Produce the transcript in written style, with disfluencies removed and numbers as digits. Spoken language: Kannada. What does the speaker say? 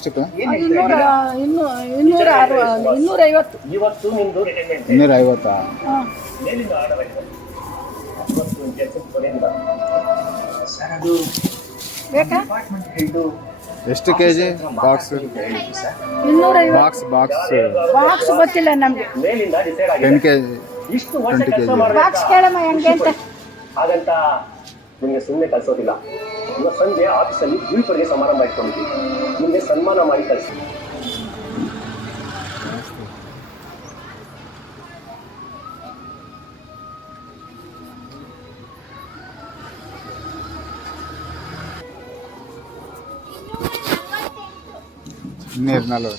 ಎಷ್ಟಕ್ಕೆ? 250. ಇವತ್ತು ನಿಮ್ದು ರಿಟೈರ್ಮೆಂಟ್ 250. ಹಾಂ, ಮೇಲಿಂದ ಆರ್ಡರ್ ಆಗಿದೆ. ಇವತ್ತು ಕೆಲಸಕ್ಕೆ ಬರೋದಿಲ್ಲ ಸರ್. ಅದು ಬೇಕಾ? ಡಿಪಾರ್ಟ್ಮೆಂಟ್ ಹೆಡ್ ಎಷ್ಟು K G box? 250 box box ಗೊತ್ತಿಲ್ಲ ನಮಗೆ. ಮೇಲಿಂದ ಡಿಸೈಡ್ 10 ಆಗಿದೆ. ಕೆ ಜಿ ಇಷ್ಟು ವರ್ಷ 20 ಕೆಲಸ kg. ಬಾಕ್ಸ್ ಕೇಳಮ್ಮ ಹೆಂಗೆ ಅಂತ. ಹಾಗಂತ ನಿಮಗೆ ಸುಮ್ಮನೆ ಕಳ್ಸೋದಿಲ್ಲ. ಇವತ್ತು ಸಂಜೆ ಆಫೀಸಲ್ಲಿ ಬೀಳ್ಕೊಡುಗೆ ಸಮಾರಂಭ ಇಟ್ಕೊಂಡಿದ್ದೀವಿ. ನಿಮಗೆ ಸನ್ಮಾನ ಮಾಡಿ ಕಳಿಸಿ. ಇನ್ನೂರ 40.